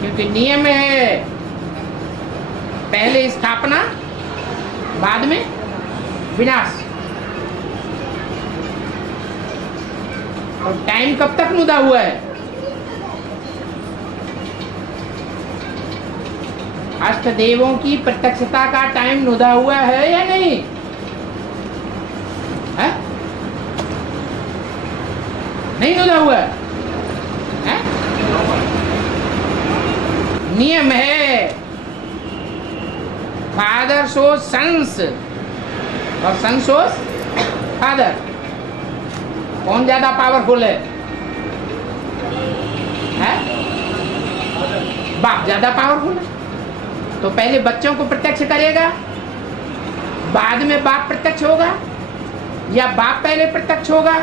क्योंकि नियम है पहले स्थापना बाद में विनाश। और टाइम कब तक मुदा हुआ है? अष्टदेवों की प्रत्यक्षता का टाइम नुदा हुआ है या नहीं है? नहीं नुदा हुआ है? नियम है फादर शोज सन्स और सन शोज फादर। कौन ज्यादा पावरफुल है? बाप ज्यादा पावरफुल है। तो पहले बच्चों को प्रत्यक्ष करेगा, बाद में बाप प्रत्यक्ष होगा, या बाप पहले प्रत्यक्ष होगा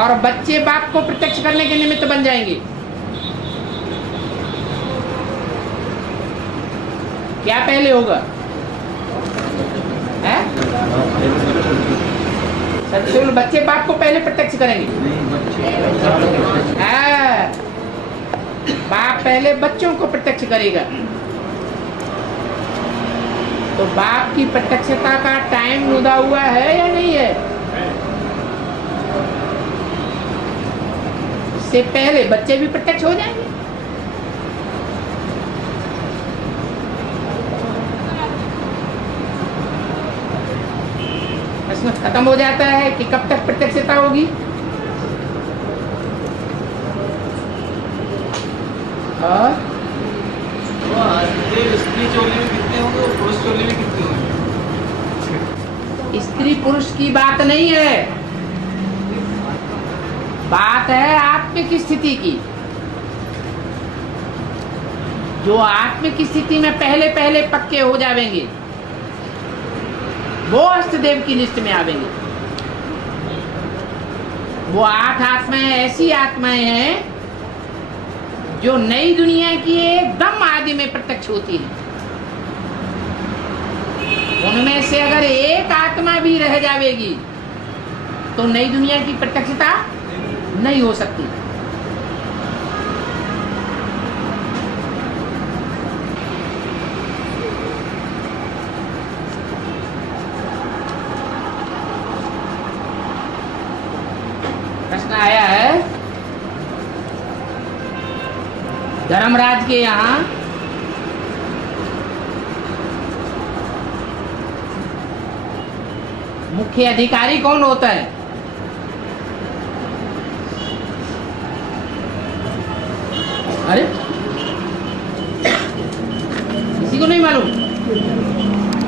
और बच्चे बाप को प्रत्यक्ष करने के निमित्त बन जाएंगे? क्या पहले होगा? सच बच्चे बाप को पहले प्रत्यक्ष करेंगे? बाप पहले बच्चों को प्रत्यक्ष करेगा। तो बाप की प्रत्यक्षता का टाइम मुदा हुआ है या नहीं है? इससे पहले बच्चे भी प्रत्यक्ष हो जाएंगे। प्रश्न खत्म हो जाता है कि कब तक प्रत्यक्षता होगी? और स्त्री चोली में कितने होंगे और पुरुष चोली में कितने होंगे? स्त्री पुरुष की बात नहीं है, बात है आत्मिक स्थिति की। जो आत्मिक स्थिति में पहले पहले पक्के हो जाएंगे वो अष्टदेव की लिस्ट में आवेंगे। वो 8 आत्माएं ऐसी आत्माएं हैं जो नई दुनिया की एकदम आदि में प्रत्यक्ष होती है। उनमें से अगर एक आत्मा भी रह जाएगी तो नई दुनिया की प्रत्यक्षता नहीं हो सकती। प्रश्न आया है धर्मराज के यहाँ मुख्य अधिकारी कौन होता है? अरे किसी को नहीं मालूम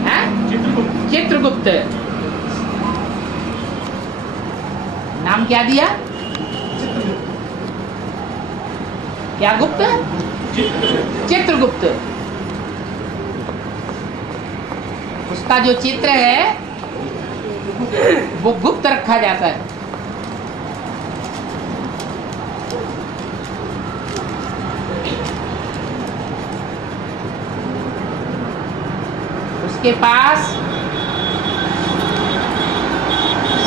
है? चित्रगुप्त। नाम क्या दिया? क्या गुप्त? चित्रगुप्त। उसका जो चित्र है वो गुप्त रखा जाता है। उसके पास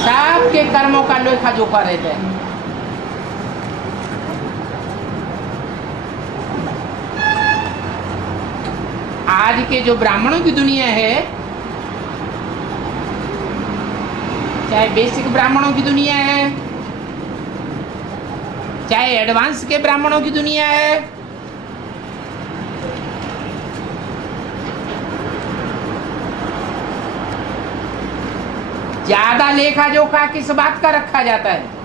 सबके कर्मों का लेखा जोखा रहता है। आज के जो ब्राह्मणों की दुनिया है, चाहे बेसिक ब्राह्मणों की दुनिया है, चाहे एडवांस के ब्राह्मणों की दुनिया है, ज्यादा लेखा जोखा किस बात का रखा जाता है?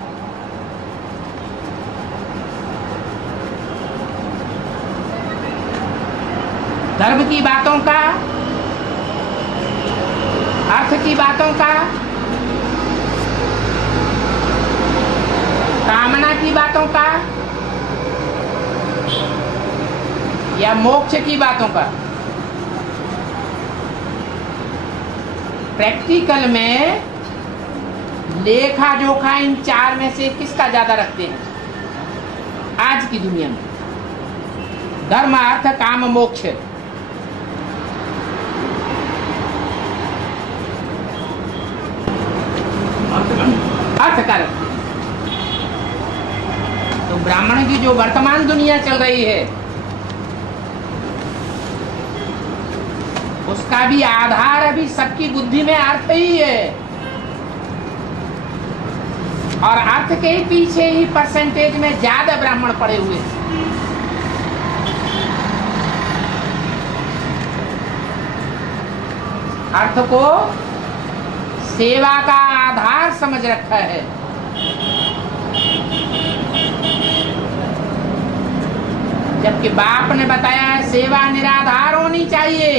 धर्म की बातों का, अर्थ की बातों का, कामना की बातों का, या मोक्ष की बातों का? प्रैक्टिकल में लेखा जोखा इन 4 में से किसका ज्यादा रखते हैं आज की दुनिया में? धर्म, अर्थ, काम, मोक्ष। अर्थ का रखते हैं। तो तो ब्राह्मण की जो वर्तमान दुनिया चल रही है उसका भी आधार अभी सबकी बुद्धि में अर्थ ही है, और अर्थ के ही पीछे ही परसेंटेज में ज्यादा ब्राह्मण पड़े हुए हैं। अर्थ को सेवा का आधार समझ रखा है। जबकि बाप ने बताया है सेवा निराधार होनी चाहिए।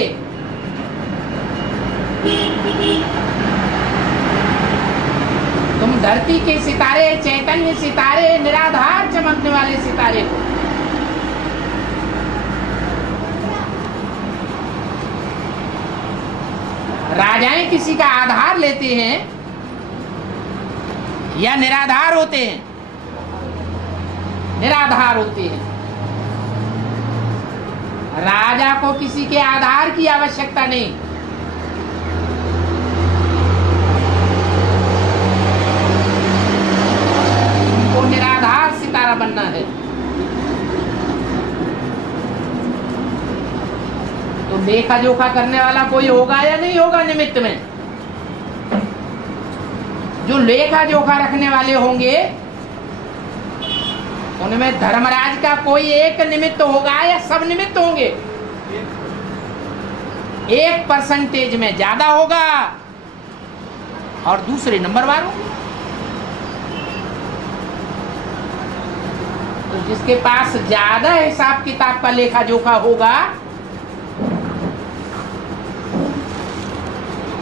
तुम धरती के सितारे, चैतन्य सितारे, निराधार चमकने वाले सितारे हो। राजाएं किसी का आधार लेते हैं या निराधार होते हैं? निराधार होते हैं। राजा को किसी के आधार की आवश्यकता नहीं। उनको निराधार सितारा बनना है। तो लेखा जोखा करने वाला कोई होगा या नहीं होगा निमित्त में? जो लेखा जोखा रखने वाले होंगे उनमें धर्मराज का कोई एक निमित्त होगा या सब निमित्त होंगे? 1% में ज्यादा होगा और दूसरे नंबर वार होंगे। तो जिसके पास ज्यादा हिसाब किताब का लेखा जोखा होगा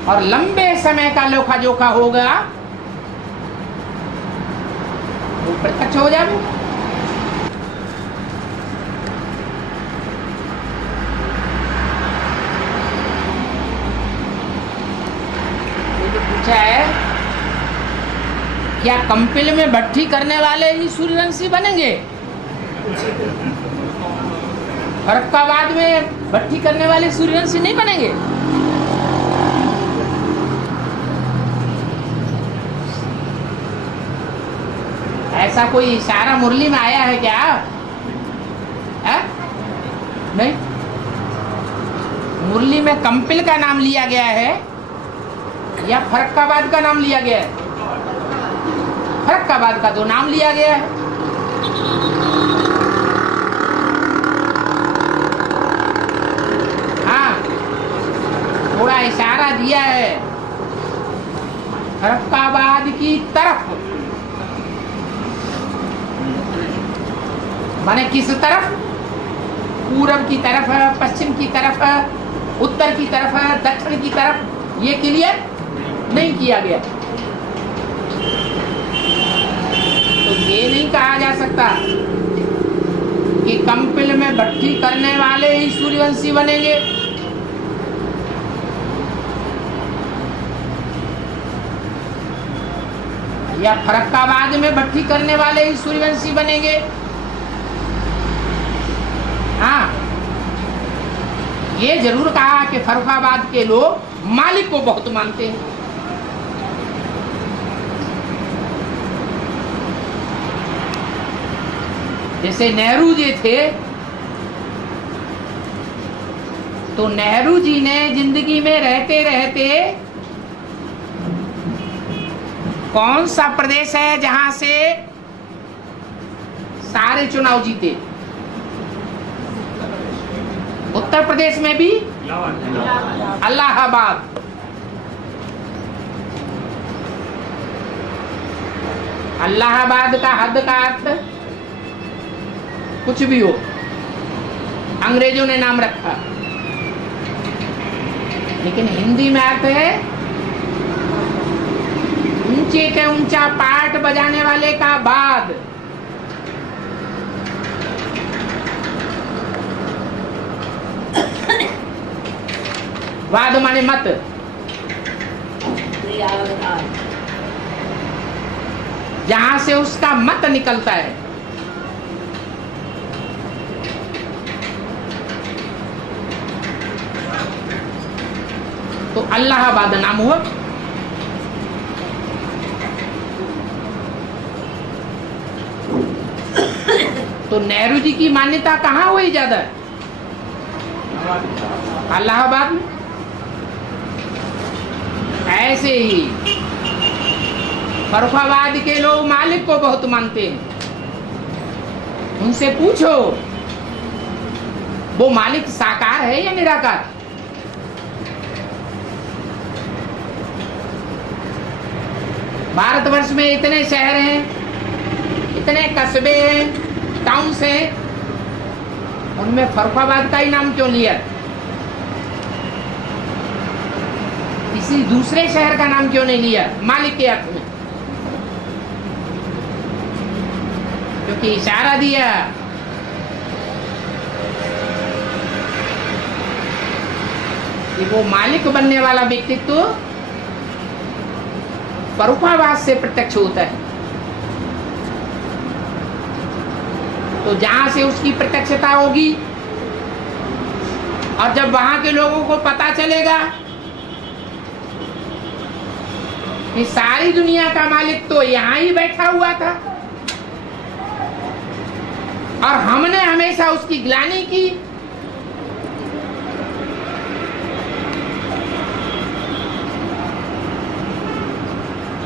और लंबे समय का लेखा जोखा होगा वो प्रत्यक्ष हो जाए। पूछा है क्या कंपिल में भट्टी करने वाले ही सूर्यवंशी बनेंगे? फरक्काबाद में भट्टी करने वाले सूर्यवंशी नहीं बनेंगे? ऐसा कोई इशारा मुरली में आया है क्या? है? नहीं। मुरली में कंपिल का नाम लिया गया है या फरक्काबाद का नाम लिया गया है? फरक्काबाद का तो नाम लिया गया है। हाँ, थोड़ा इशारा दिया है फरक्काबाद की तरफ। माने किस तरफ? पूरब की तरफ, पश्चिम की तरफ, उत्तर की तरफ, दक्षिण की तरफ, ये क्लियर नहीं किया गया। तो ये नहीं कहा जा सकता कि कंपिल में भट्टी करने वाले ही सूर्यवंशी बनेंगे। या फरक्काबाद में भट्टी करने वाले ही सूर्यवंशी बनेंगे। हाँ, ये जरूर कहा कि फर्रुखाबाद के लोग मालिक को बहुत मानते हैं। जैसे नेहरू जी थे तो नेहरू जी ने जिंदगी में रहते रहते कौन सा प्रदेश है जहां से सारे चुनाव जीते? उत्तर प्रदेश में भी इलाहाबाद। इलाहाबाद का हद का अर्थ कुछ भी हो, अंग्रेजों ने नाम रखा, लेकिन हिंदी में अर्थ है ऊंचे के ऊंचा पाट बजाने वाले का बाद। वाद माने मत। जहां से उसका मत निकलता है। तो इलाहाबाद नाम हुआ। तो नेहरू जी की मान्यता कहाँ हुई ज्यादा? इलाहाबाद में। ऐसे ही फर्रुखाबाद के लोग मालिक को बहुत मानते हैं। उनसे पूछो वो मालिक साकार है या निराकार? भारतवर्ष में इतने शहर हैं, इतने कस्बे हैं, टाउन्स हैं, उनमें फर्रुखाबाद का ही नाम क्यों लिया? किसी दूसरे शहर का नाम क्यों नहीं लिया मालिक के अर्थ में? क्योंकि इशारा दिया कि वो मालिक बनने वाला व्यक्तित्व फर्रुखाबाद से प्रत्यक्ष होता है। तो जहां से उसकी प्रत्यक्षता होगी और जब वहां के लोगों को पता चलेगा कि सारी दुनिया का मालिक तो यहां ही बैठा हुआ था और हमने हमेशा उसकी ग्लानि की,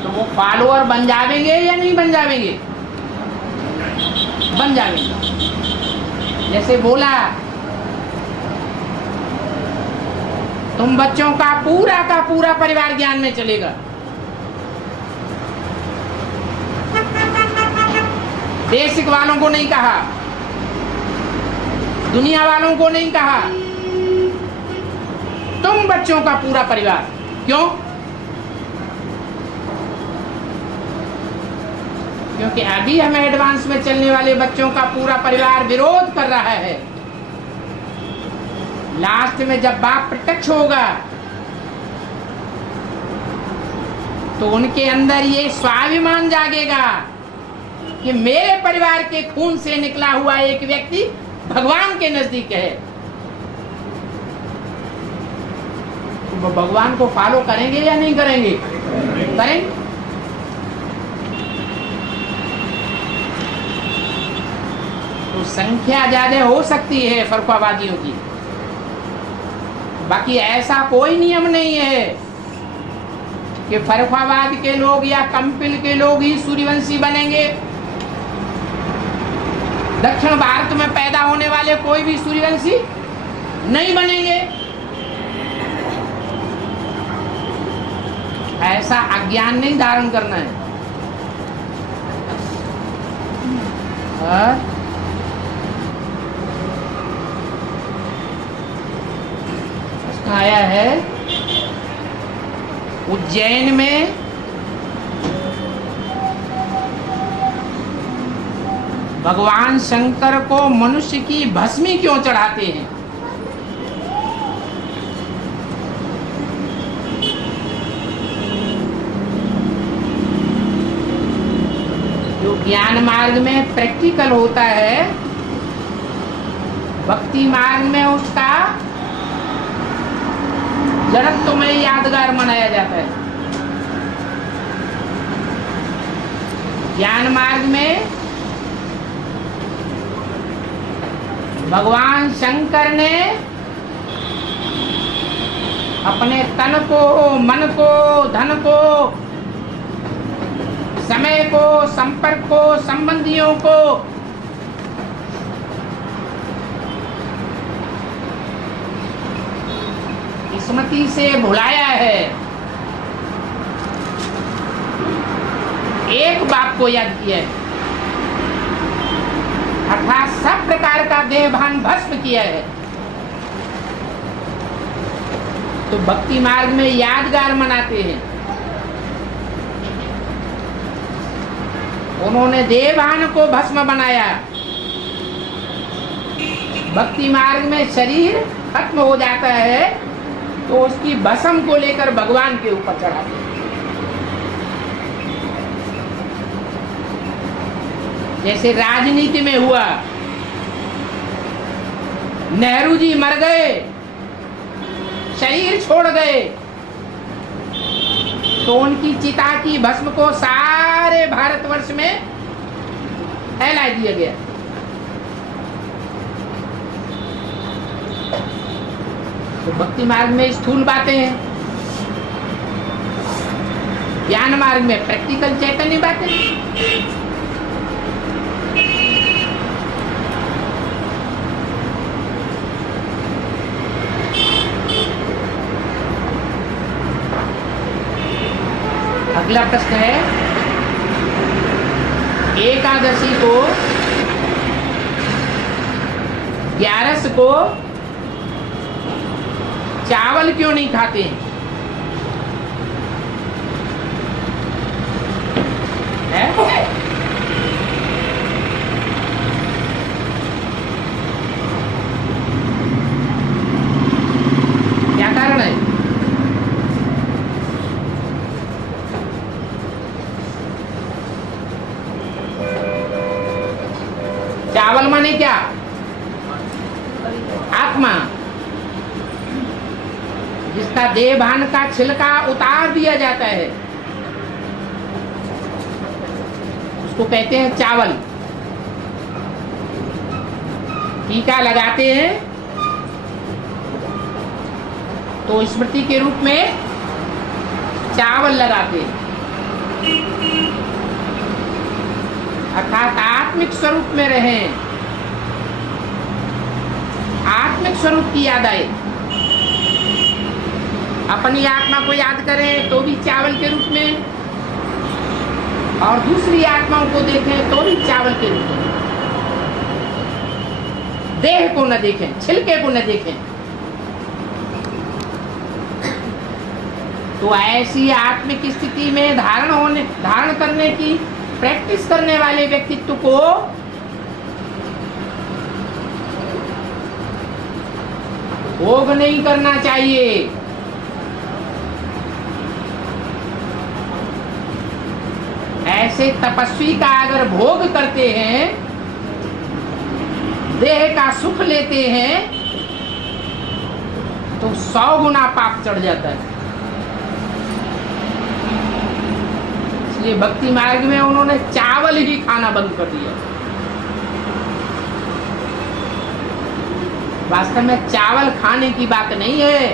तो वो फॉलोअर बन जाएंगे या नहीं बन जाएंगे? बन जाएंगे। जैसे बोला तुम बच्चों का पूरा परिवार ज्ञान में चलेगा। बेसिक वालों को नहीं कहा, दुनिया वालों को नहीं कहा, तुम बच्चों का पूरा परिवार। क्यों? क्योंकि अभी हमें एडवांस में चलने वाले बच्चों का पूरा परिवार विरोध कर रहा है। लास्ट में जब बाप प्रत्यक्ष होगा तो उनके अंदर ये स्वाभिमान जागेगा कि मेरे परिवार के खून से निकला हुआ एक व्यक्ति भगवान के नजदीक है। तो वो भगवान को फॉलो करेंगे या नहीं करेंगे? करेंगे। तो संख्या ज्यादा हो सकती है फर्रुखाबादियों की, बाकी ऐसा कोई नियम नहीं है कि फर्रुखाबाद के लोग या कंपिल के लोग ही सूर्यवंशी बनेंगे। दक्षिण भारत में पैदा होने वाले कोई भी सूर्यवंशी नहीं बनेंगे। ऐसा अज्ञान नहीं धारण करना है। आया है उज्जैन में भगवान शंकर को मनुष्य की भस्मी क्यों चढ़ाते हैं? जो ज्ञान मार्ग में प्रैक्टिकल होता है, भक्ति मार्ग में उसका जड़त्व में यादगार मनाया जाता है। ज्ञान मार्ग में भगवान शंकर ने अपने तन को, मन को, धन को, समय को, संपर्क को, संबंधियों को स्मृति से भुलाया है। एक बात को याद किया है, अर्थात सब प्रकार का देहभान भस्म किया है। तो भक्ति मार्ग में यादगार मनाते हैं। उन्होंने देहभान को भस्म बनाया। भक्ति मार्ग में शरीर खत्म हो जाता है तो उसकी भस्म को लेकर भगवान के ऊपर चढ़ाते हैं। जैसे राजनीति में हुआ, नेहरू जी मर गए, शरीर छोड़ गए, तो उनकी चिता की भस्म को सारे भारतवर्ष में फैला दिया गया। तो भक्ति मार्ग में स्थूल बातें हैं, ज्ञान मार्ग में प्रैक्टिकल चैतन्य बातें। अगला प्रश्न है, एकादशी को 11 को चावल क्यों नहीं खाते हैं? क्या कारण है? चावल माने क्या? आत्मा, जिसका देह भान का छिलका उतार दिया जाता है, उसको कहते हैं चावल। टीका लगाते हैं तो स्मृति के रूप में चावल लगाते हैं, अर्थात आत्मिक स्वरूप में रहें, आत्मिक स्वरूप की याद आए। अपनी आत्मा को याद करें तो भी चावल के रूप में, और दूसरी आत्माओं को देखें तो भी चावल के रूप में। देह को न देखें, छिलके को न देखें। तो ऐसी आत्मिक स्थिति में धारण करने की प्रैक्टिस करने वाले व्यक्तित्व को भोग नहीं करना चाहिए। ऐसे तपस्वी का अगर भोग करते हैं, देह का सुख लेते हैं, तो 100 गुना पाप चढ़ जाता है। इसलिए भक्ति मार्ग में उन्होंने चावल ही खाना बंद कर दिया। वास्तव में चावल खाने की बात नहीं है,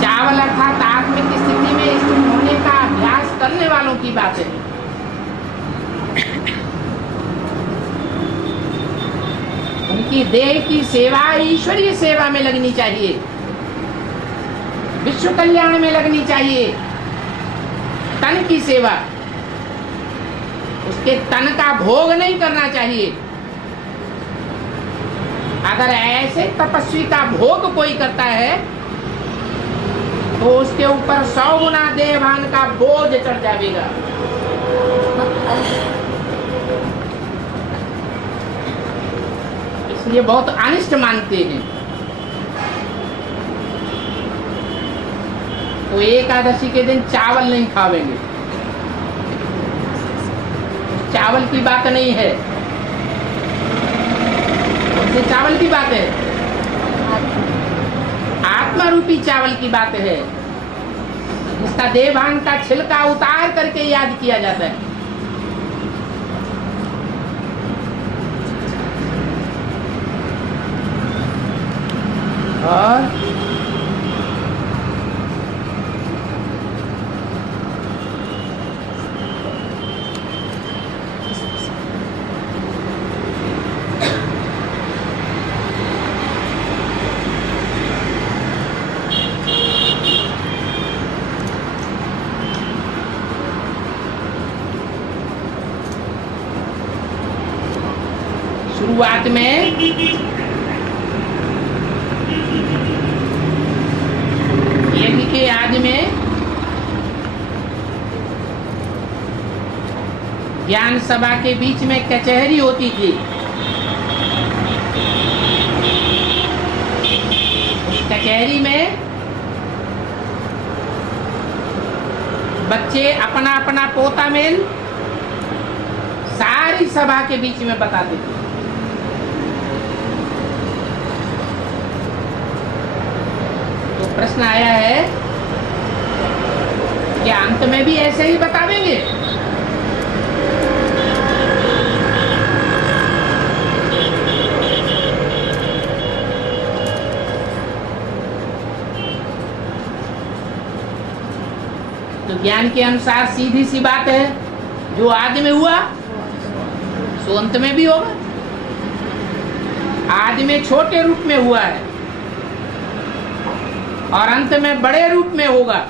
चावल अर्थात आत्मिक स्थिति में स्थित होने का अभ्यास करने वालों की बात है। उनकी देह की सेवा ईश्वरीय सेवा में लगनी चाहिए, विश्व कल्याण में लगनी चाहिए। तन की सेवा, उसके तन का भोग नहीं करना चाहिए। अगर ऐसे तपस्वी का भोग कोई करता है तो उसके ऊपर 100 गुना देहभान का बोझ चढ़ जाएगा। इसलिए बहुत अनिष्ट मानते हैं। तो एकादशी के दिन चावल नहीं खावेंगे, चावल की बात नहीं है। उससे चावल की बात है, आत्मा रूपी चावल की बात है, जिसका देहभान का छिलका उतार करके याद किया जाता है। और शुरुआत में यज्ञ के आदि में ज्ञान सभा के बीच में कचहरी होती थी। उस कचहरी में बच्चे अपना अपना पोता मेल सारी सभा के बीच में बताते थे। तो प्रश्न आया है कि अंत में भी ऐसे ही बतावेंगे? ज्ञान के अनुसार सीधी सी बात है, जो आदि में हुआ सो अंत में भी होगा। आदि में छोटे रूप में हुआ है और अंत में बड़े रूप में होगा।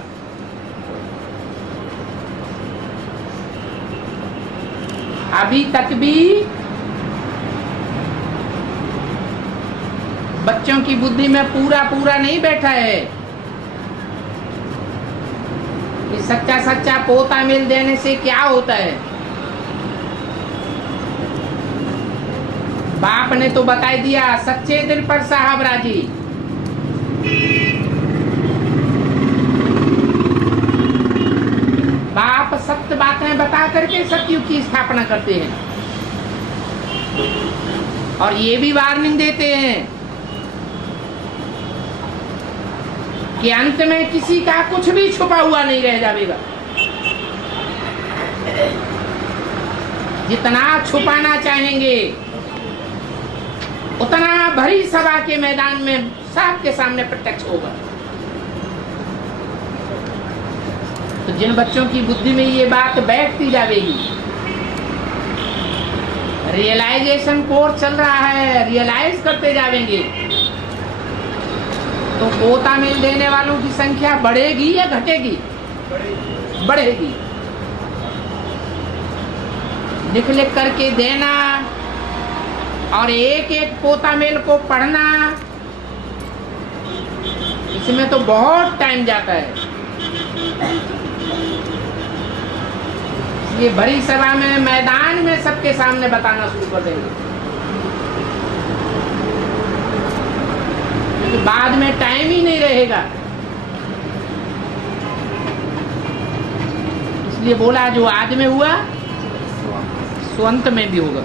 अभी तक भी बच्चों की बुद्धि में पूरा पूरा नहीं बैठा है कि सच्चा सच्चा पोता मिल देने से क्या होता है। बाप ने तो बता दिया, सच्चे दिल पर साहब राजी। बाप सत्य बातें बता करके सतयुग की स्थापना करते हैं और ये भी वार्निंग देते हैं कि अंत में किसी का कुछ भी छुपा हुआ नहीं रह जाएगा। जितना छुपाना चाहेंगे उतना भरी सभा के मैदान में सबके सामने प्रत्यक्ष होगा। तो जिन बच्चों की बुद्धि में ये बात बैठती जाएगी, रियलाइजेशन कोर्स चल रहा है, रियलाइज करते जाएंगे, तो पोता मिल देने वालों की संख्या बढ़ेगी या घटेगी? बढ़ेगी। लिख लिख करके देना और एक एक पोता मेल को पढ़ना, इसमें तो बहुत टाइम जाता है। ये बड़ी सभा में मैदान में सबके सामने बताना शुरू कर देंगे, क्योंकि बाद में टाइम ही नहीं रहेगा। इसलिए बोला जो आदि में हुआ सो अंत में भी होगा।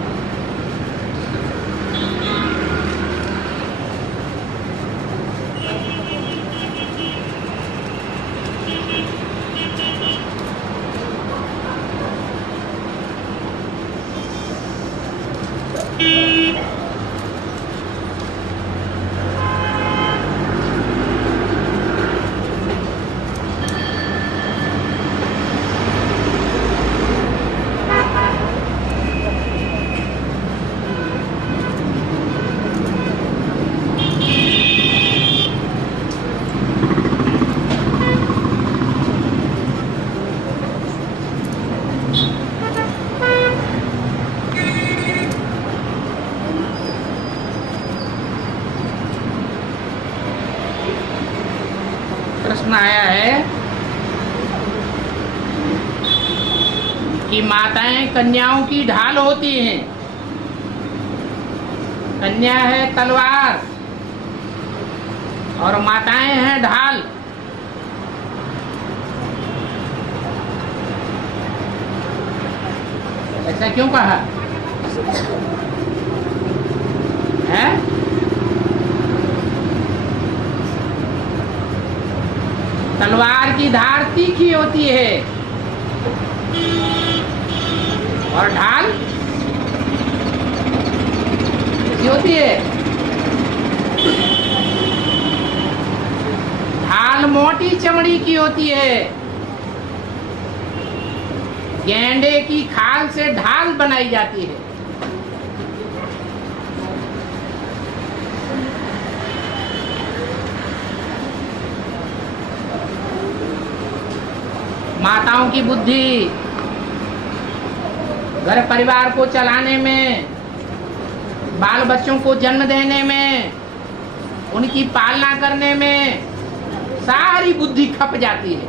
प्रश्न आया है कि माताएं कन्याओं की ढाल होती हैं। कन्या है तलवार और माताएं हैं ढाल। ऐसा क्यों कहा है? तलवार की धार तीखी होती है और ढाल कैसी होती है? ढाल मोटी चमड़ी की होती है। गेंडे की खाल से ढाल बनाई जाती है। माताओं की बुद्धि घर परिवार को चलाने में, बाल बच्चों को जन्म देने में, उनकी पालना करने में सारी बुद्धि खप जाती है।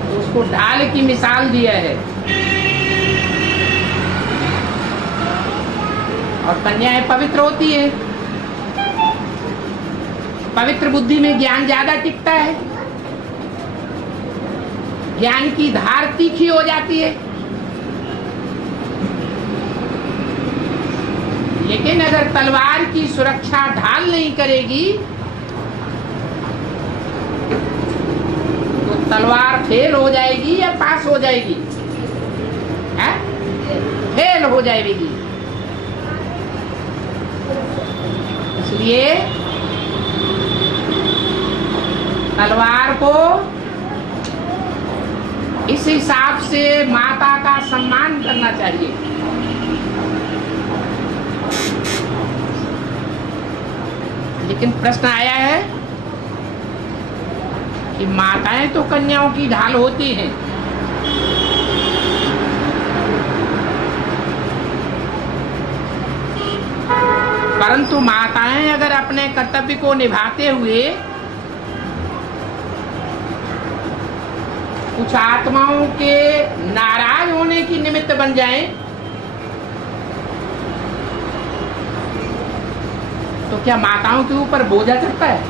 तो उसको ढाल की मिसाल दिया है। और कन्याएं पवित्र होती है। पवित्र बुद्धि में ज्ञान ज्यादा टिकता है, ज्ञान की धार तीखी हो जाती है। लेकिन अगर तलवार की सुरक्षा ढाल नहीं करेगी तो तलवार फेल हो जाएगी या पास हो जाएगी? है? फेल हो जाएगी। इसलिए तलवार को इस हिसाब से माता का सम्मान करना चाहिए। लेकिन प्रश्न आया है कि माताएं तो कन्याओं की ढाल होती हैं, परंतु माताएं अगर अपने कर्तव्य को निभाते हुए कुछ आत्माओं के नाराज होने की निमित्त बन जाएं, तो क्या माताओं के ऊपर बोझा चढ़ता है?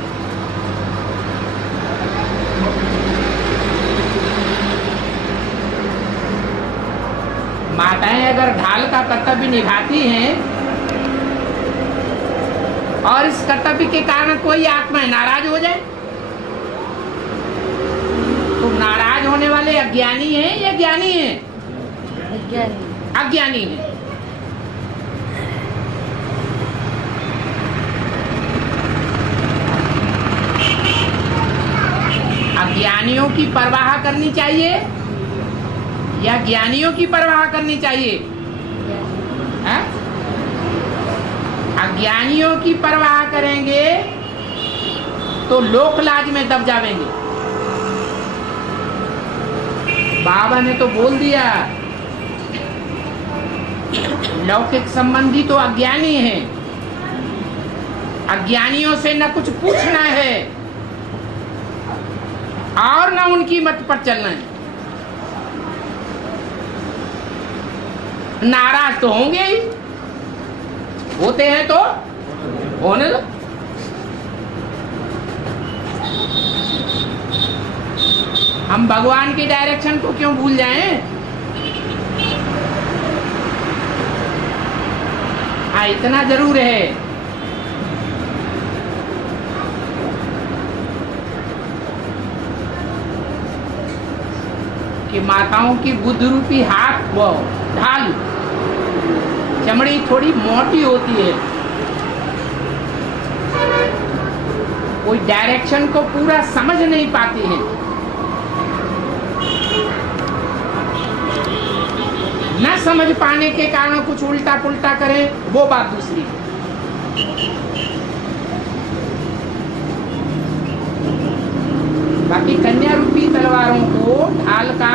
माताएं अगर ढाल का कर्तव्य निभाती हैं और इस कर्तव्य के कारण कोई आत्मा नाराज हो जाए, तो नाराज होने वाले अज्ञानी हैं या ज्ञानी हैं? अज्ञानी हैं। अज्ञानियों की परवाह करनी चाहिए या ज्ञानियों की परवाह करनी चाहिए? है? अज्ञानियों की परवाह करेंगे तो लोक लाज में दब जावेंगे। बाबा ने तो बोल दिया, लौकिक संबंधी तो अज्ञानी हैं, अज्ञानियों से न कुछ पूछना है और न उनकी मत पर चलना है। नाराज तो होंगे ही, होते हैं तो होने दो। हम भगवान की डायरेक्शन को क्यों भूल जाएं? हाँ, इतना जरूर है कि माताओं की बुद्ध रूपी हाथ वो ढाल चमड़ी थोड़ी मोटी होती है, कोई डायरेक्शन को पूरा समझ नहीं पाती है, न समझ पाने के कारण कुछ उल्टा पुल्टा करे, वो बात दूसरी है। बाकी कन्या रूपी तलवारों को ढाल का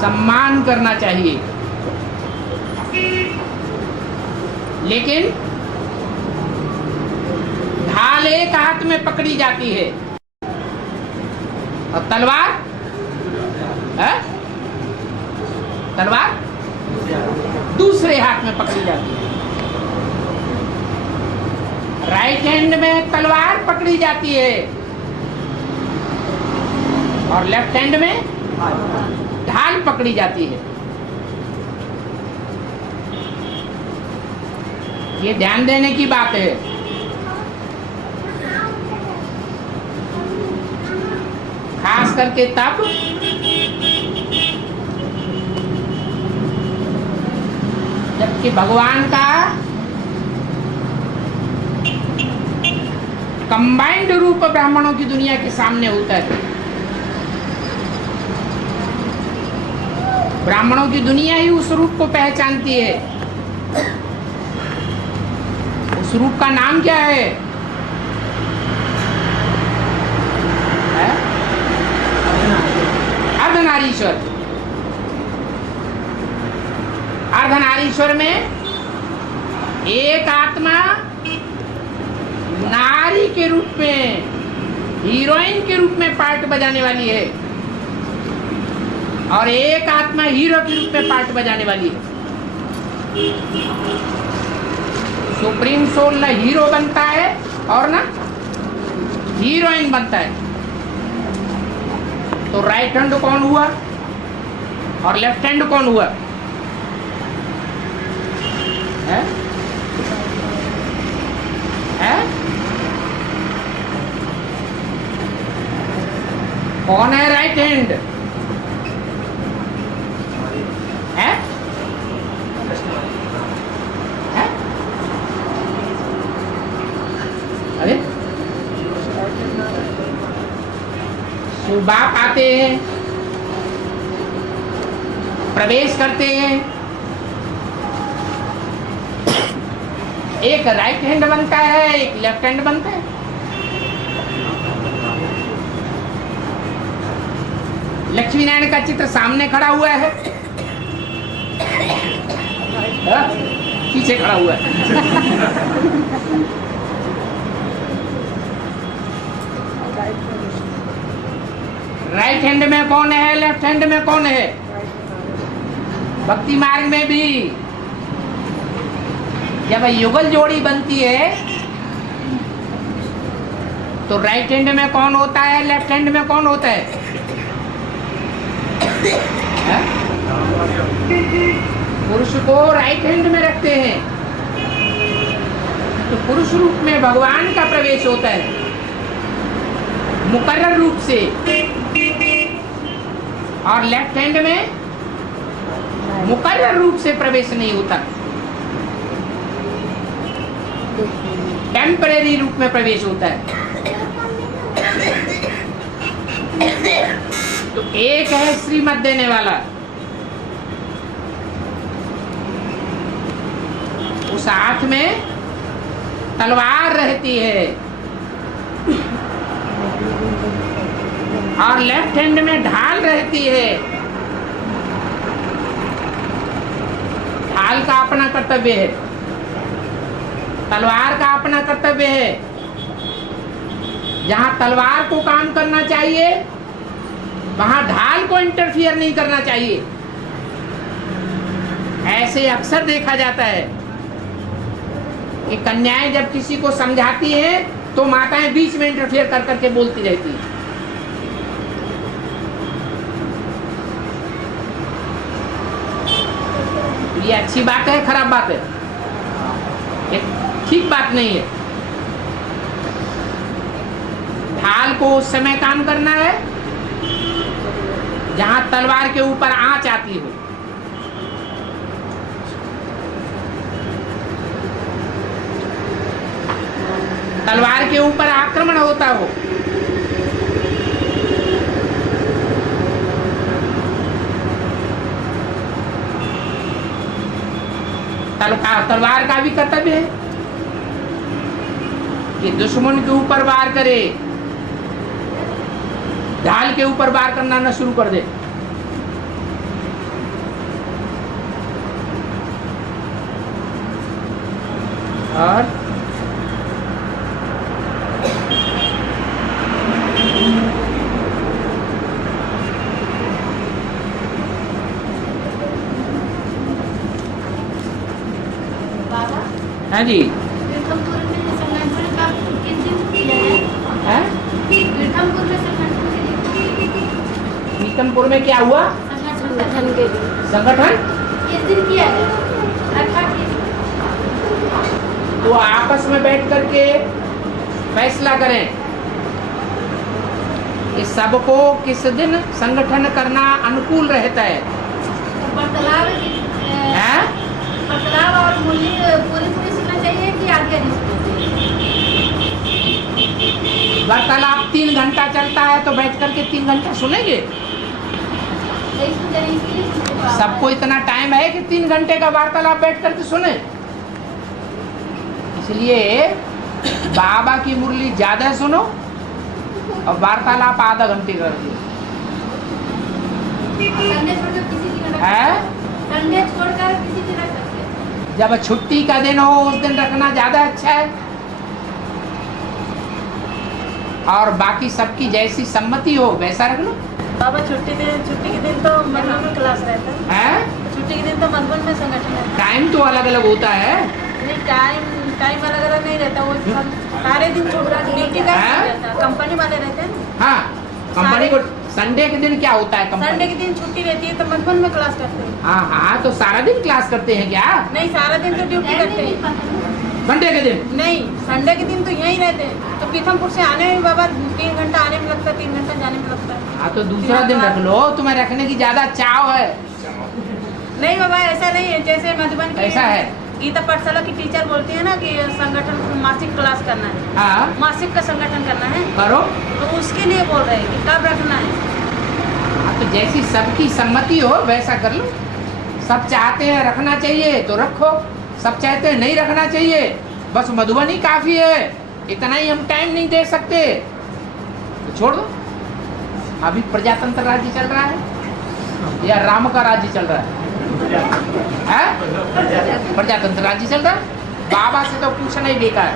सम्मान करना चाहिए, लेकिन ढाल एक हाथ में पकड़ी जाती है और तलवार तलवार दूसरे हाथ में पकड़ी जाती है। राइट हैंड में तलवार पकड़ी जाती है और लेफ्ट हैंड में ढाल पकड़ी जाती है। ये ध्यान देने की बात है। खास करके तब जबकि भगवान का कंबाइंड रूप ब्राह्मणों की दुनिया के सामने होता है। ब्राह्मणों की दुनिया ही उस रूप को पहचानती है। उस रूप का नाम क्या है? अर्धनारीश्वर। अर्धनारीश्वर में एक आत्मा नारी के रूप में, हीरोइन के रूप में पार्ट बजाने वाली है और एक आत्मा हीरो के रूप में पार्ट बजाने वाली है। सुप्रीम सोल ना हीरो बनता है और ना हीरोइन बनता है। तो राइट हैंड कौन हुआ और लेफ्ट हैंड कौन हुआ? है? है? कौन है राइट हैंड? है? है? अरे तो बाप आते हैं, प्रवेश करते हैं, एक राइट हैंड बनता है, एक लेफ्ट हैंड बनता है। लक्ष्मी नारायण का चित्र सामने खड़ा हुआ है, पीछे खड़ा हुआ है। राइट हैंड में कौन है, लेफ्ट हैंड में कौन है? भक्ति मार्ग में भी जब युगल जोड़ी बनती है तो राइट हैंड में कौन होता है, लेफ्ट हैंड में कौन होता है? पुरुष को राइट हैंड में रखते हैं तो पुरुष रूप में भगवान का प्रवेश होता है मुकर्रर रूप से, और लेफ्ट हैंड में मुकर्रर रूप से प्रवेश नहीं होता, टेम्परेरी रूप में प्रवेश होता है। तो एक है श्रीमत देने वाला, उस हाथ में तलवार रहती है, और लेफ्ट हैंड में ढाल रहती है। ढाल का अपना कर्तव्य है, तलवार का अपना कर्तव्य है। जहां तलवार को काम करना चाहिए वहां ढाल को इंटरफियर नहीं करना चाहिए। ऐसे अक्सर देखा जाता है कि कन्याएं जब किसी को समझाती हैं तो माताएं बीच में इंटरफियर कर करके बोलती रहती हैं। ये अच्छी बात है, खराब बात है? ये ठीक बात नहीं है। ढाल को उस समय काम करना है जहां तलवार के ऊपर आंच आती हो। तलवार के ऊपर आक्रमण होता हो। तलवार का भी कर्तव्य है कि दुश्मन के ऊपर वार करे, ढाल के ऊपर वार करना न शुरू कर दे। और हाँ जी, पीतमपुर में क्या हुआ? संगठन के लिए संगठन किस दिन किया गया? तो आपस में बैठ करके फैसला करें कि सबको किस दिन संगठन करना अनुकूल रहता है। बतलाव और मूल्य पूरी सुनना चाहिए कि आगे वार्तालाप 3 घंटा चलता है तो बैठ करके 3 घंटा सुनेंगे? सबको इतना टाइम है कि 3 घंटे का वार्तालाप बैठ करके सुने? इसलिए बाबा की मुरली ज्यादा सुनो और वार्तालाप आधा घंटे कर दियो। संडे छोड़कर किसी दिन रख सकते हैं। जब छुट्टी का दिन हो उस दिन रखना ज्यादा अच्छा है, और बाकी सबकी जैसी सम्मति हो वैसा रख लो। बाबा छुट्टी के दिन तो मधुबन में क्लास रहता है। छुट्टी के दिन तो मधुबन में संगठन रहता है। टाइम तो अलग अलग होता है। नहीं, टाइम अलग अलग नहीं रहता, वो सारे दिन ड्यूटी का रहता है, कंपनी वाले रहते हैं। हाँ, कंपनी को संडे के दिन क्या होता है? संडे के दिन छुट्टी रहती है तो मधुबन में क्लास करते हैं। हाँ, तो सारा दिन क्लास करते हैं क्या? नहीं, सारा दिन तो ड्यूटी करते हैं। संडे के दिन नहीं, संडे के दिन तो यहीं रहते हैं। तो पीथमपुर से आने में बाबा 3 घंटा आने में लगता है, 3 घंटा जाने में लगता है। हाँ, तो दूसरा दिन रख लो। तुम्हें रखने की ज्यादा चाव है? नहीं बाबा, ऐसा नहीं है। जैसे मधुबन ऐसा है गीता पाठशाला की टीचर बोलती है ना कि संगठन मासिक क्लास करना है, हाँ मासिक का संगठन करना है, करो। तो उसके लिए बोल रहे हैं कि कब रखना है। हाँ, तो जैसी सबकी सम्मति हो वैसा कर लो। सब चाहते हैं रखना चाहिए तो रखो, सब चाहते हैं नहीं रखना चाहिए, बस मधुबनी काफी है, इतना ही हम टाइम नहीं दे सकते तो छोड़ दो। अभी प्रजातंत्र राज्य चल रहा है या राम का राज्य चल रहा है? प्रजातंत्र राज्य चल रहा है। बाबा से तो पूछना ही बेकार है।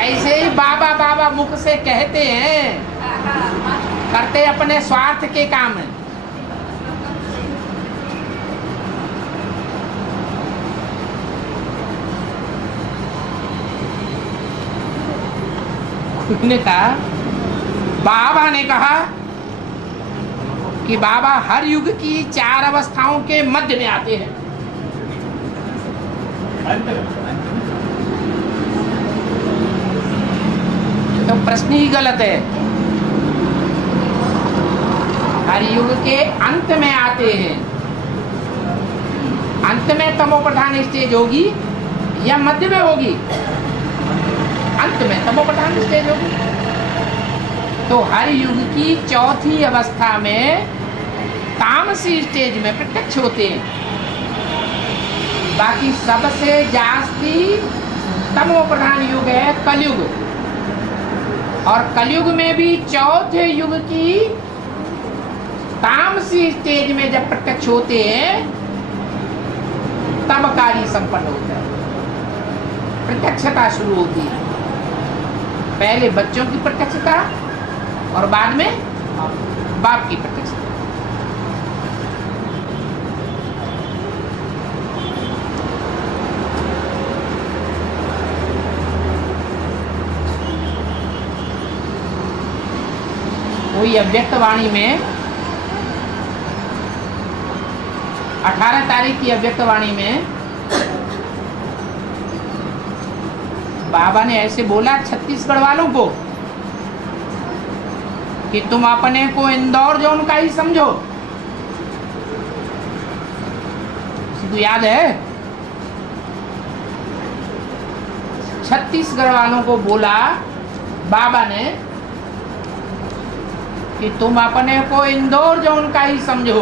ऐसे ही बाबा बाबा मुख से कहते हैं, करते अपने स्वार्थ के काम है। ने कहा, बाबा ने कहा कि बाबा हर युग की 4 अवस्थाओं के मध्य में आते हैं। तो प्रश्न ही गलत है। हर युग के अंत में आते हैं। अंत में तमो प्रधान स्टेज होगी या मध्य में होगी? अंत में तमो प्रधान स्टेज होगी। तो हर युग की चौथी अवस्था में तामसी स्टेज में प्रत्यक्ष होते हैं। बाकी सबसे जास्ती तमो प्रधान युग है कलयुग, और कलयुग में भी चौथे युग की तामसी स्टेज में जब प्रत्यक्ष होते हैं तब कार्य संपन्न होता है, प्रत्यक्षता शुरू होती है। पहले बच्चों की प्रत्यक्षता और बाद में बाप की प्रत्यक्षता। कोई अव्यक्त वाणी में 18 तारीख की अव्यक्त वाणी में बाबा ने ऐसे बोला छत्तीसगढ़ वालों को कि तुम अपने को इंदौर जोन का ही समझो। किसी को याद है? छत्तीसगढ़ वालों को बोला बाबा ने कि तुम अपने को इंदौर जोन का ही समझो।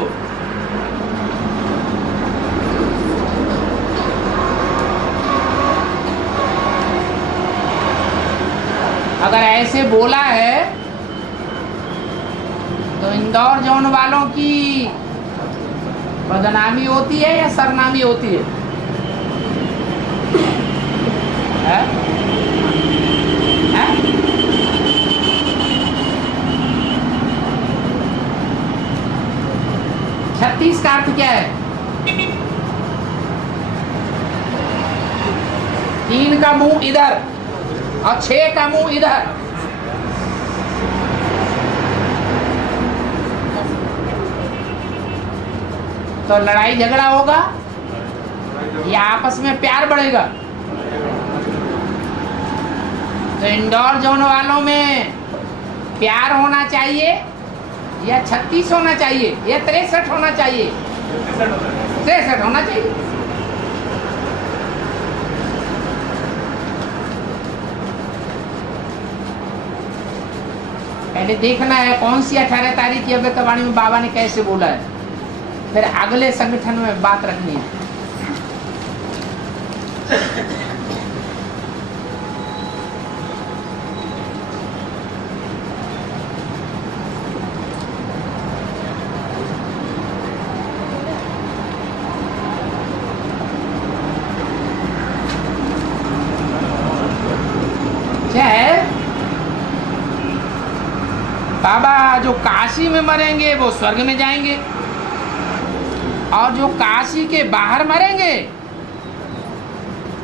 अगर ऐसे बोला है तो इंदौर जोन वालों की बदनामी होती है या सरनामी होती है? है? है? छत्तीस का अर्थ क्या है? 3 का मुंह इधर और 6 का मुंह इधर। तो लड़ाई झगड़ा होगा या आपस में प्यार बढ़ेगा? तो इंदौर जोन वालों में प्यार होना चाहिए या 36 होना चाहिए या 63 होना चाहिए? 63 होना चाहिए। पहले देखना है कौन सी 18 तारीख की अव्यक्त वाणी में बाबा ने कैसे बोला है, फिर अगले संगठन में बात रखनी है। क्या है? बाबा जो काशी में मरेंगे वो स्वर्ग में जाएंगे, और जो काशी के बाहर मरेंगे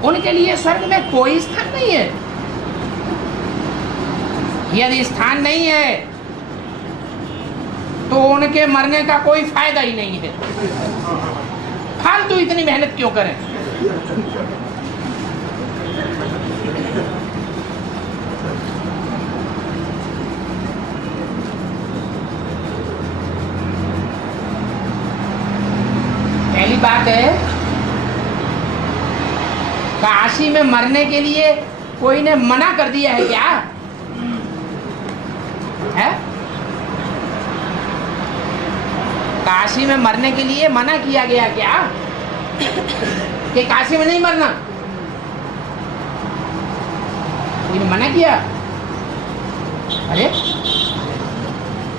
उनके लिए स्वर्ग में कोई स्थान नहीं है। यदि स्थान नहीं है तो उनके मरने का कोई फायदा ही नहीं है। फालतू इतनी मेहनत क्यों करें? बात है, काशी में मरने के लिए कोई ने मना कर दिया है क्या? है? काशी में मरने के लिए मना किया गया क्या कि काशी में नहीं मरना? कोई ने मना किया? अरे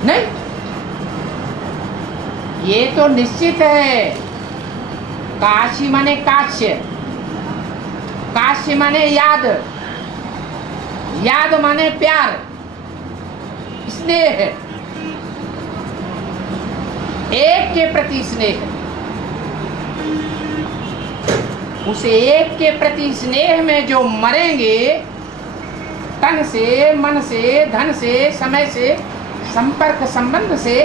नहीं, ये तो निश्चित है। काशी माने काश्य, काश्य माने याद, याद माने प्यार, स्नेह, एक के प्रति स्नेह। उस एक के प्रति स्नेह में जो मरेंगे, तन से, मन से, धन से, समय से, संपर्क संबंध से,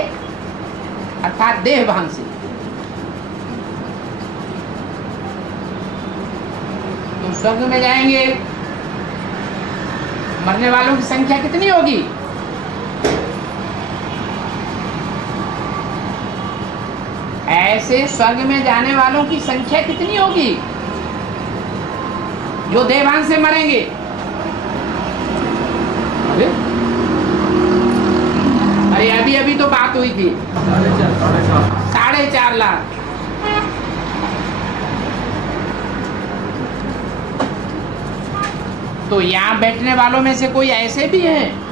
अर्थात देह भान से, तो स्वर्ग में जाएंगे। मरने वालों की संख्या कितनी होगी? ऐसे स्वर्ग में जाने वालों की संख्या कितनी होगी जो देवान से मरेंगे? अरे अभी अभी तो बात हुई थी 4.5 लाख। तो यहाँ बैठने वालों में से कोई ऐसे भी हैं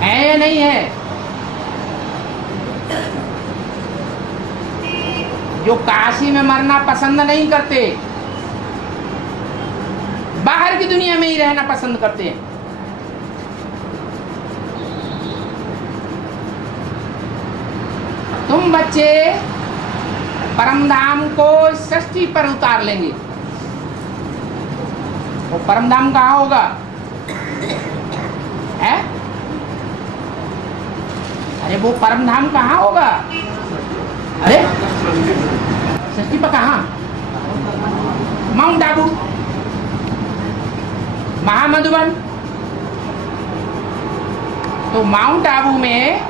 है या नहीं है, जो काशी में मरना पसंद नहीं करते, बाहर की दुनिया में ही रहना पसंद करते हैं? तुम बच्चे परमधाम को षष्ठी पर उतार लेंगे। वो परमधाम कहाँ होगा? है? अरे वो परमधाम कहाँ होगा? अरे षष्ठी पर कहाँ? माउंट आबू, महामधुबन। तो माउंट आबू में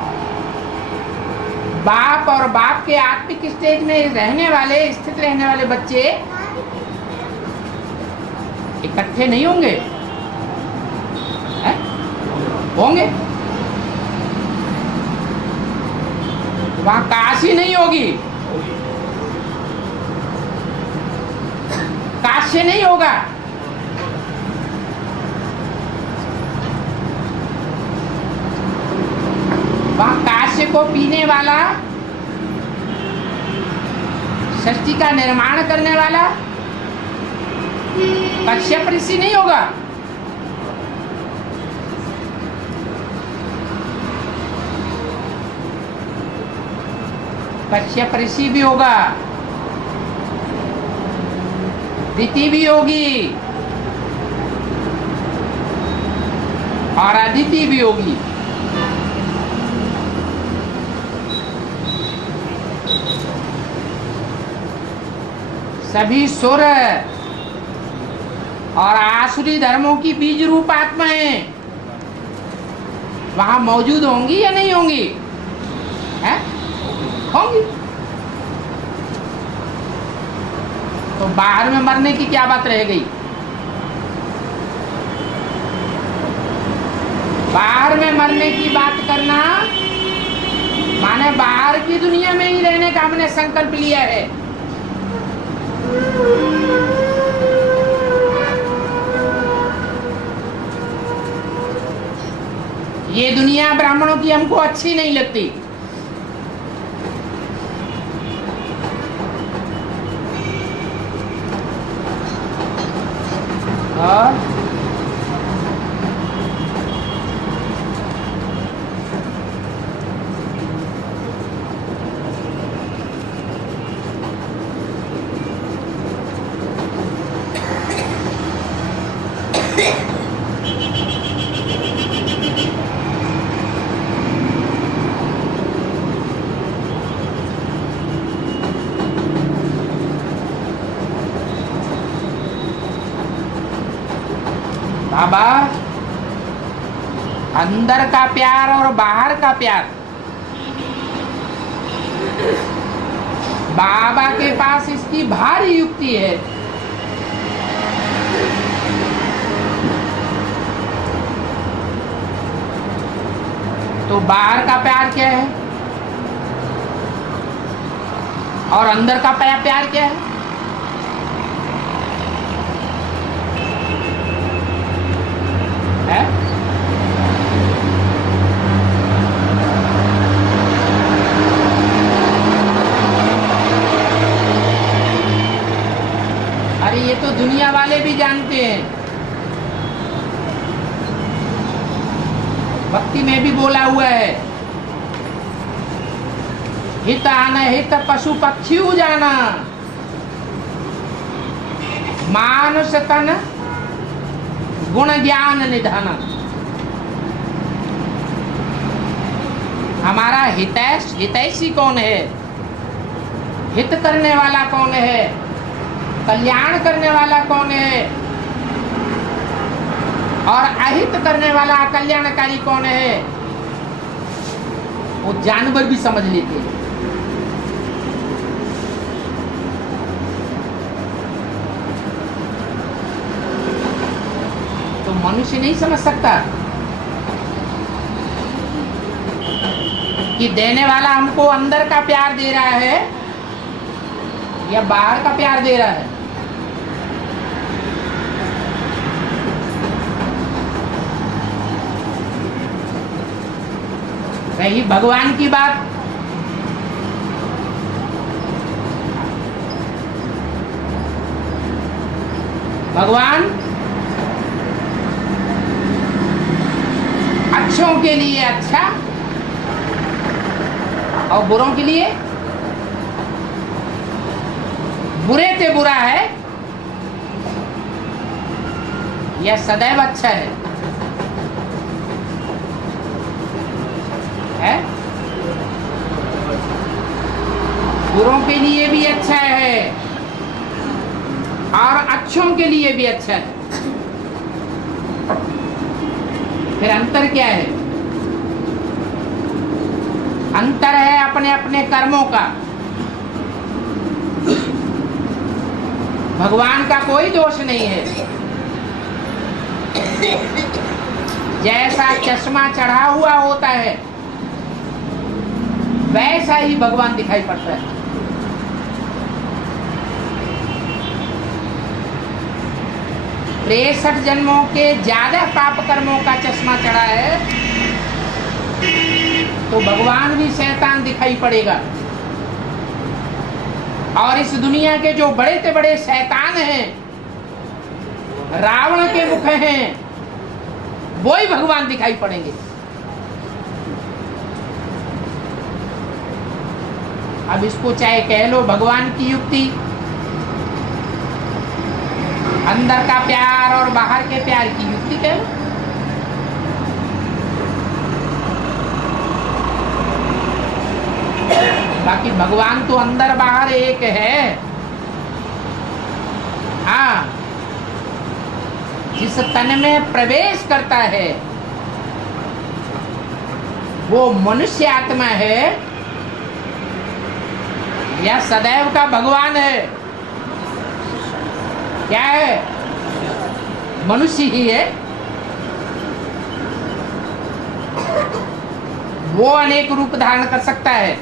बाप और बाप के आत्मिक स्टेज में रहने वाले, स्थित रहने वाले बच्चे इकट्ठे नहीं होंगे? होंगे। वहां काशी नहीं होगी, काशी नहीं होगा। वहां काश्य को पीने वाला, षष्ठी का निर्माण करने वाला कश्यप ऋषि नहीं होगा। कश्यप ऋषि भी होगा, दिति भी होगी और अदिति भी होगी। सभी सुर और आसुरी धर्मों की बीज रूप आत्माएं वहां मौजूद होंगी या नहीं होंगी? है? होंगी। तो बाहर में मरने की क्या बात रह गई? बाहर में मरने की बात करना माने बाहर की दुनिया में ही रहने का हमने संकल्प लिया है। ये दुनिया ब्राह्मणों की हमको अच्छी नहीं लगती। और बाबा, अंदर का प्यार और बाहर का प्यार बाबा के पास इसकी भारी युक्ति है। तो बाहर का प्यार क्या है और अंदर का प्यार क्या है? है? अरे ये तो दुनिया वाले भी जानते हैं। भक्ति में भी बोला हुआ है, हित आना हित पशु पक्षी जाना, मानुष तन गुण ज्ञान निधान। हमारा हितैषी कौन है? हित करने वाला कौन है? कल्याण करने वाला कौन है? और अहित करने वाला अकल्याणकारी कौन है? वो जानवर भी समझ लेते हैं। तो मनुष्य नहीं समझ सकता कि देने वाला हमको अंदर का प्यार दे रहा है या बाहर का प्यार दे रहा है। रही भगवान की बात, भगवान अच्छों के लिए अच्छा और बुरों के लिए बुरे से बुरा है यह सदैव अच्छा है? बुरों के लिए भी अच्छा है और अच्छों के लिए भी अच्छा है। फिर अंतर क्या है? अंतर है अपने अपने कर्मों का। भगवान का कोई दोष नहीं है। जैसा चश्मा चढ़ा हुआ होता है वैसा ही भगवान दिखाई पड़ता है। तिरसठ जन्मों के ज्यादा पाप कर्मों का चश्मा चढ़ा है तो भगवान भी शैतान दिखाई पड़ेगा। और इस दुनिया के जो बड़े से बड़े शैतान हैं, रावण के मुख हैं, वो ही भगवान दिखाई पड़ेंगे। अब इसको चाहे कह लो भगवान की युक्ति, अंदर का प्यार और बाहर के प्यार की युक्ति कह लो। बाकी भगवान तो अंदर बाहर एक है। हाँ, जिस तन में प्रवेश करता है वो मनुष्य आत्मा है या सदैव का भगवान है? क्या है? मनुष्य ही है। वो अनेक रूप धारण कर सकता है।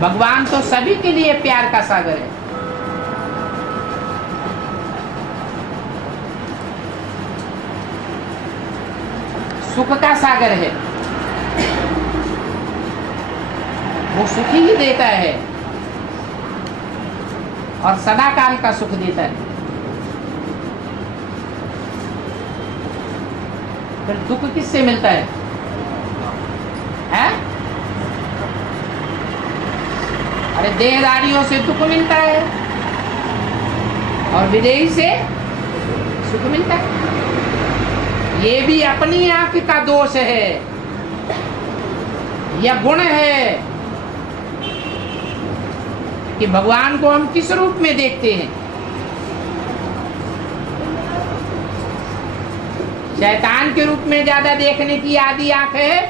भगवान तो सभी के लिए प्यार का सागर है। सुख का सागर है। वो सुख ही देता है और सदा काल का सुख देता है। फिर दुख किससे मिलता है? अरे देहदारियों से दुख मिलता है और विदेही से सुख मिलता है। ये भी अपनी आंख का दोष है या गुण है कि भगवान को हम किस रूप में देखते हैं। शैतान के रूप में ज्यादा देखने की आदि आंख है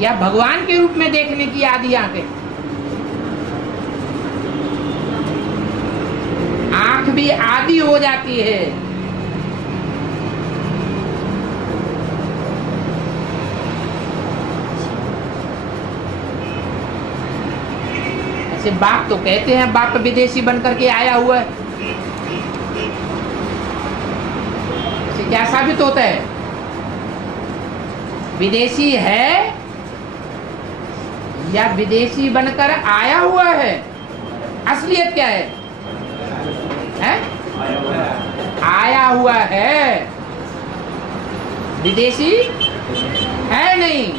या भगवान के रूप में देखने की आदि आंखें। आंख भी आदि हो जाती है। ऐसे बाप तो कहते हैं बाप विदेशी बन करके आया हुआ है, इससे क्या साबित होता है? विदेशी है या विदेशी बनकर आया हुआ है? असलियत क्या है? हैं? आया हुआ है, विदेशी है नहीं।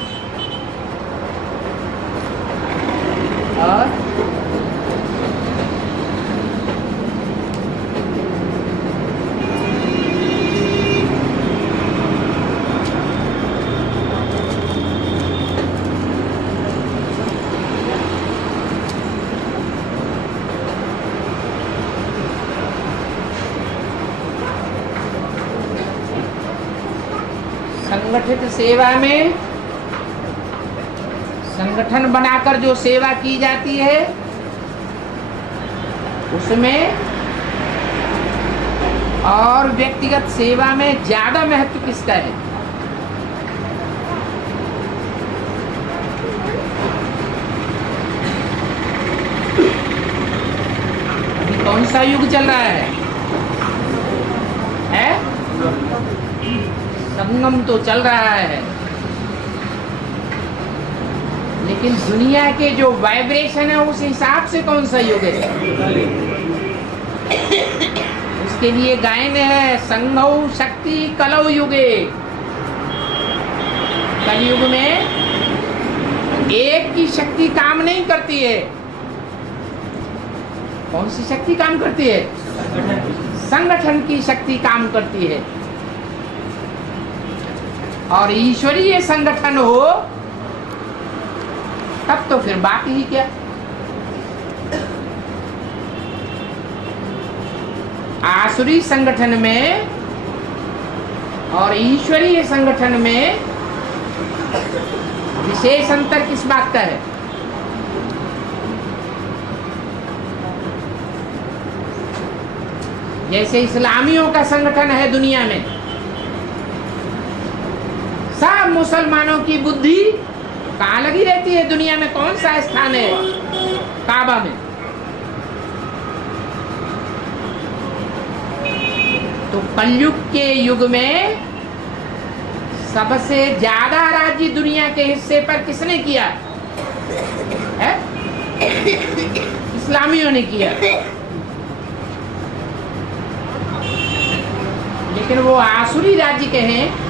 और संगठित सेवा में संगठन बनाकर जो सेवा की जाती है उसमें और व्यक्तिगत सेवा में ज्यादा महत्व किसका है? अभी कौन सा युग चल रहा है? संगम तो चल रहा है, लेकिन दुनिया के जो वाइब्रेशन है उस हिसाब से कौन सा युग है? उसके लिए गायन है संघौ शक्ति कलौ युगे। कलयुग में एक की शक्ति काम नहीं करती है। कौन सी शक्ति काम करती है? संगठन की शक्ति काम करती है। और ईश्वरीय संगठन हो तब तो फिर बात ही क्या। आसुरी संगठन में और ईश्वरीय संगठन में विशेष अंतर किस बात का है? जैसे इस्लामियों का संगठन है दुनिया में, सब मुसलमानों की बुद्धि कहाँ लगी रहती है? दुनिया में कौन सा स्थान है? काबा में। तो कलयुग के युग में सबसे ज्यादा राज्य दुनिया के हिस्से पर किसने किया है? इस्लामियों ने किया। लेकिन वो आसुरी राज्य कहें,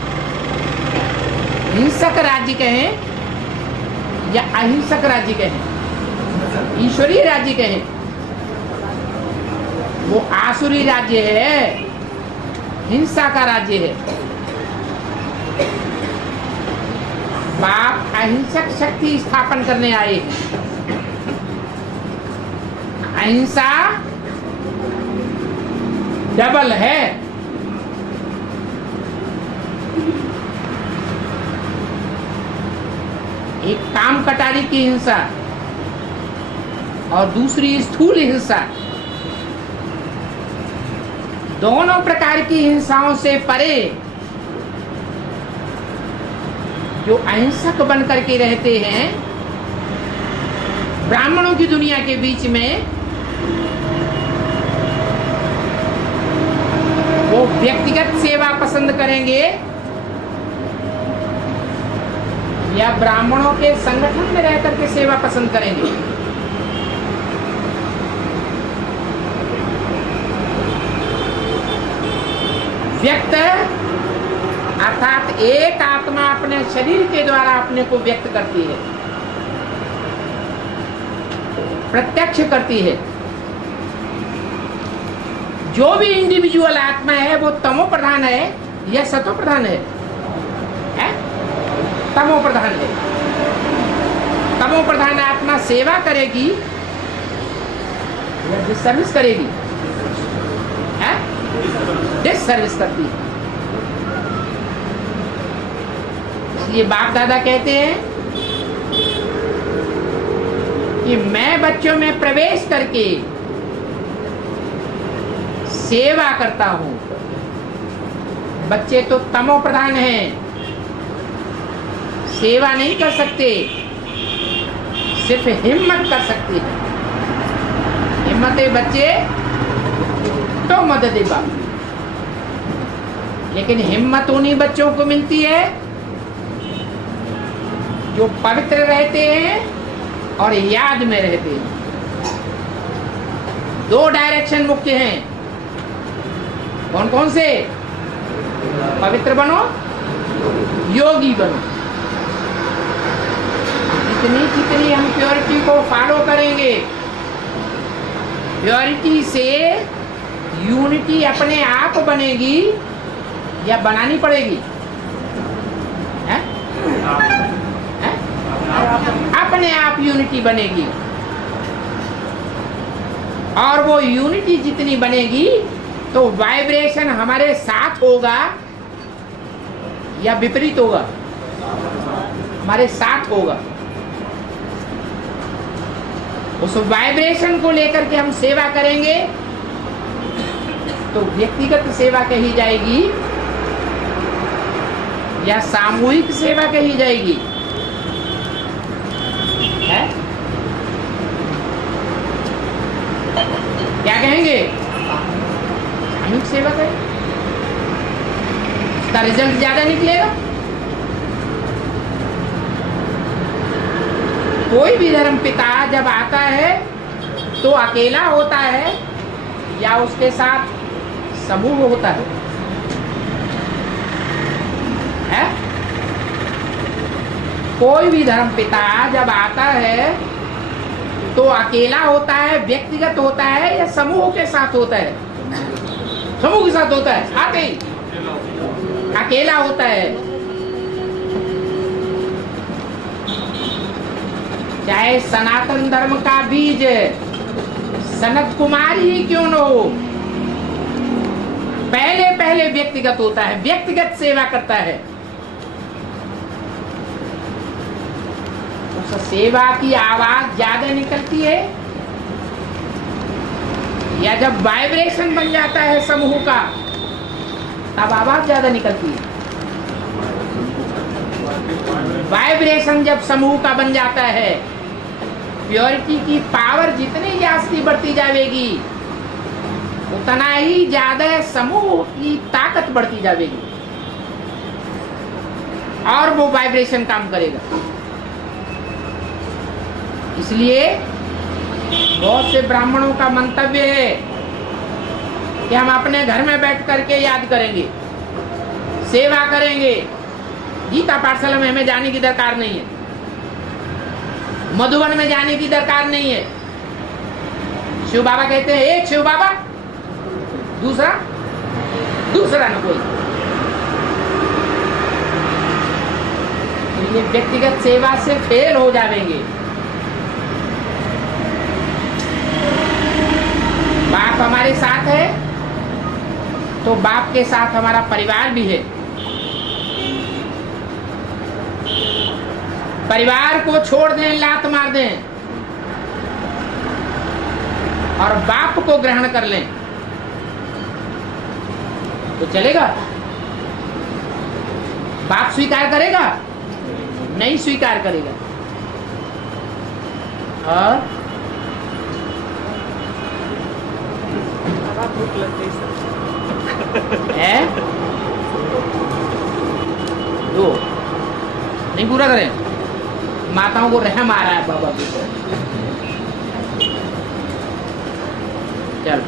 हिंसक राज्य कहें या अहिंसक राज्य कहें, ईश्वरीय राज्य कहें, वो आसुरी राज्य है, हिंसा का राज्य है। बाप अहिंसक शक्ति स्थापन करने आए हैं। अहिंसा डबल है। एक काम कटारी की हिंसा और दूसरी स्थूल हिंसा। दोनों प्रकार की हिंसाओं से परे जो अहिंसक बन करके रहते हैं ब्राह्मणों की दुनिया के बीच में, वो व्यक्तिगत सेवा पसंद करेंगे या ब्राह्मणों के संगठन में रह करके सेवा पसंद करेंगे? व्यक्त अर्थात एक आत्मा अपने शरीर के द्वारा अपने को व्यक्त करती है, प्रत्यक्ष करती है। जो भी इंडिविजुअल आत्मा है वो तमो प्रधान है या सतो प्रधान है? तमो प्रधान है। तमो प्रधान आत्मा सेवा करेगी या डिसर्विस करेगी? डिसर्विस करती है। इसलिए बाप दादा कहते हैं कि मैं बच्चों में प्रवेश करके सेवा करता हूं। बच्चे तो तमो प्रधान हैं, सेवा नहीं कर सकते, सिर्फ हिम्मत कर सकते हैं। हिम्मत है बच्चे तो मदद है बाप। लेकिन हिम्मत उन्हीं बच्चों को मिलती है जो पवित्र रहते हैं और याद में रहते हैं। दो डायरेक्शन मुख्य हैं, कौन कौन से? पवित्र बनो, योगी बनो। जितनी जितनी हम प्योरिटी को फॉलो करेंगे, प्योरिटी से यूनिटी अपने आप बनेगी या बनानी पड़ेगी? है? है? अपने आप यूनिटी बनेगी। और वो यूनिटी जितनी बनेगी तो वाइब्रेशन हमारे साथ होगा या विपरीत होगा? हमारे साथ होगा। उस वाइब्रेशन को लेकर के हम सेवा करेंगे तो व्यक्तिगत सेवा कही जाएगी या सामूहिक सेवा कही जाएगी? है? क्या कहेंगे? सामूहिक सेवा करें, उसका रिजल्ट ज्यादा निकलेगा। कोई भी धर्म पिता जब आता है तो अकेला होता है या उसके साथ समूह होता है? कोई भी धर्म पिता जब आता है तो अकेला होता है, व्यक्तिगत होता है या समूह के साथ होता है? समूह के साथ होता है। आते ही अकेला होता है। चाहे सनातन धर्म का बीज सनत कुमार ही क्यों न हो, पहले पहले व्यक्तिगत होता है, व्यक्तिगत सेवा करता है। उस सेवा की आवाज ज्यादा निकलती है या जब वाइब्रेशन बन जाता है समूह का तब आवाज ज्यादा निकलती है? वाइब्रेशन जब समूह का बन जाता है, प्योरिटी की पावर जितनी जास्ती बढ़ती जाएगी उतना ही ज्यादा समूह की ताकत बढ़ती जाएगी और वो वाइब्रेशन काम करेगा। इसलिए बहुत से ब्राह्मणों का मंतव्य है कि हम अपने घर में बैठ करके याद करेंगे, सेवा करेंगे। गीता पाठशाला में हमें जाने की दरकार नहीं है, मधुबन में जाने की दरकार नहीं है। शिव बाबा कहते हैं एक शिव बाबा, दूसरा न कोई। तो ये व्यक्तिगत सेवा से फेल हो जाएंगे। बाप हमारे साथ है तो बाप के साथ हमारा परिवार भी है। परिवार को छोड़ दें, लात मार दें और बाप को ग्रहण कर लें तो चलेगा? बाप स्वीकार करेगा? नहीं स्वीकार करेगा। और भूख लग गई है दो नहीं पूरा करें। माताओं को रहम आ रहा है बाबा की तरफ। चल